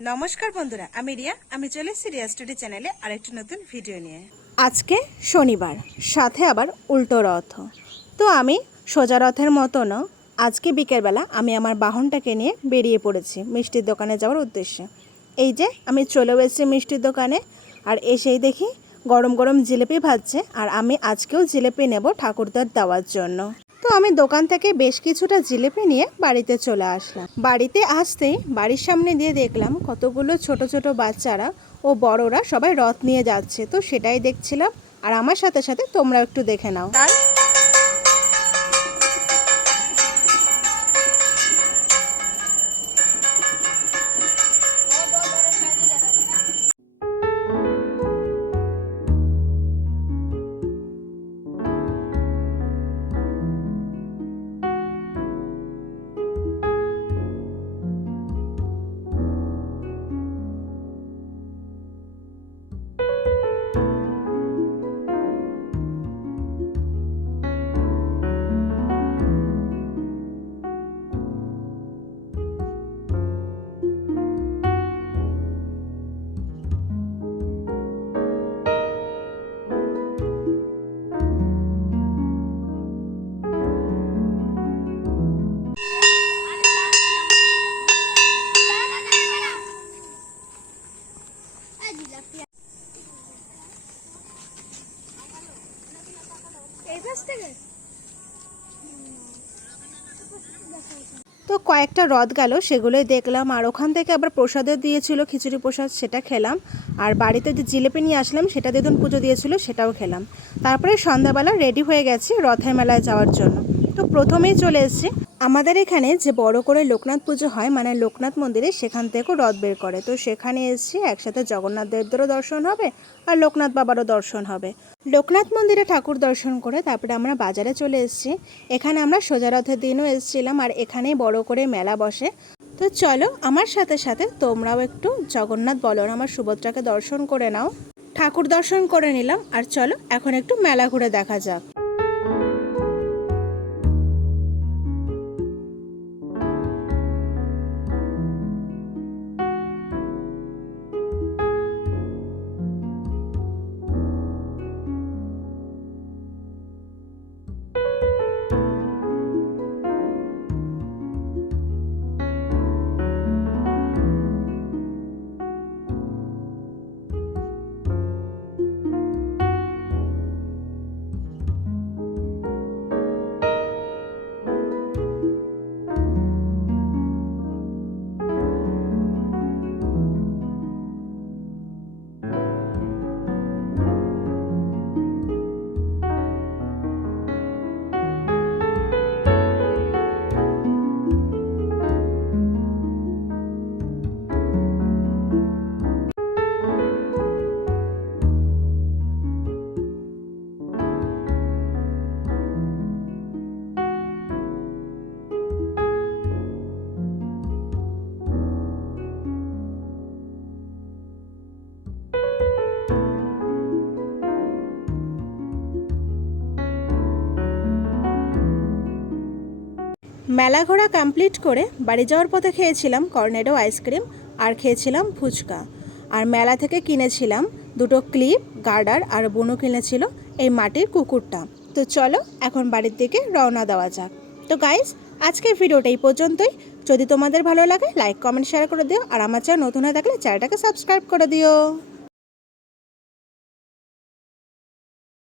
নমস্কার বন্ধুরা, আমি রিয়া। আমি চলে এসেছি রিয়া স্টুডি চ্যানেলে আরেকটি নতুন ভিডিও নিয়ে। আজকে শনিবার, সাথে আবার উল্টো রথ। তো আমি সোজা রথের মতনও আজকে বিকেলবেলা আমি আমার বাহনটাকে নিয়ে বেরিয়ে পড়েছি মিষ্টির দোকানে যাওয়ার উদ্দেশ্যে। এই যে আমি চলেও এসেছি মিষ্টির দোকানে, আর এসেই দেখি গরম গরম জিলেপি ভাজছে, আর আমি আজকেও জিলেপি নেব ঠাকুরদার দেওয়ার জন্য। তো আমি দোকান থেকে বেশ কিছুটা জিলেপি নিয়ে বাড়িতে চলে আসলাম। বাড়িতে আসতেই বাড়ির সামনে দিয়ে দেখলাম কতগুলো ছোট ছোট বাচ্চারা ও বড়রা সবাই রথ নিয়ে যাচ্ছে। তো সেটাই দেখছিলাম। আর আমার সাথে সাথে তোমরা একটু দেখে নাও। তো কয়েকটা রথ গেল, সেগুলোই দেখলাম, আর ওখান থেকে আবার প্রসাদের দিয়েছিল, খিচুড়ি প্রসাদ সেটা খেলাম, আর বাড়িতে যে জিলেপি নিয়ে আসলাম, সেটা দিদুন পুজো দিয়েছিল, সেটাও খেলাম। তারপরে সন্ধ্যাবেলা রেডি হয়ে গেছি রথের মেলায় যাওয়ার জন্য। তো প্রথমেই চলে এসেছি আমাদের এখানে যে বড় করে লোকনাথ পুজো হয় মানে লোকনাথ মন্দিরে সেখান থেকেও রথ বের করে। তো সেখানে এসেছি একসাথে জগন্নাথ দেবদেরও দর্শন হবে আর লোকনাথ বাবারও দর্শন হবে। লোকনাথ মন্দিরে ঠাকুর দর্শন করে তারপরে আমরা বাজারে চলে এসেছি। এখানে আমরা সোজা রথের দিনও এসেছিলাম আর এখানেই বড় করে মেলা বসে। তো চলো আমার সাথে সাথে তোমরাও একটু জগন্নাথ বলর আমার সুভদ্রাকে দর্শন করে নাও। ঠাকুর দর্শন করে নিলাম আর চলো এখন একটু মেলা ঘুরে দেখা যাক। মেলা ঘোরা কমপ্লিট করে বাড়ি যাওয়ার পথে খেয়েছিলাম কর্নেডো আইসক্রিম আর খেয়েছিলাম ফুচকা। আর মেলা থেকে কিনেছিলাম দুটো ক্লিপ গার্ডার আর বুনু কিনেছিল এই মাটির কুকুরটা। তো চলো এখন বাড়ির দিকে রওনা দেওয়া যাক। তো গাইস আজকের ভিডিওটা এই পর্যন্তই। যদি তোমাদের ভালো লাগে লাইক কমেন্ট শেয়ার করে দিও। আর আমার চ্যানেল নতুন হয়ে থাকলে চ্যানেলটাকে সাবস্ক্রাইব করে দিও।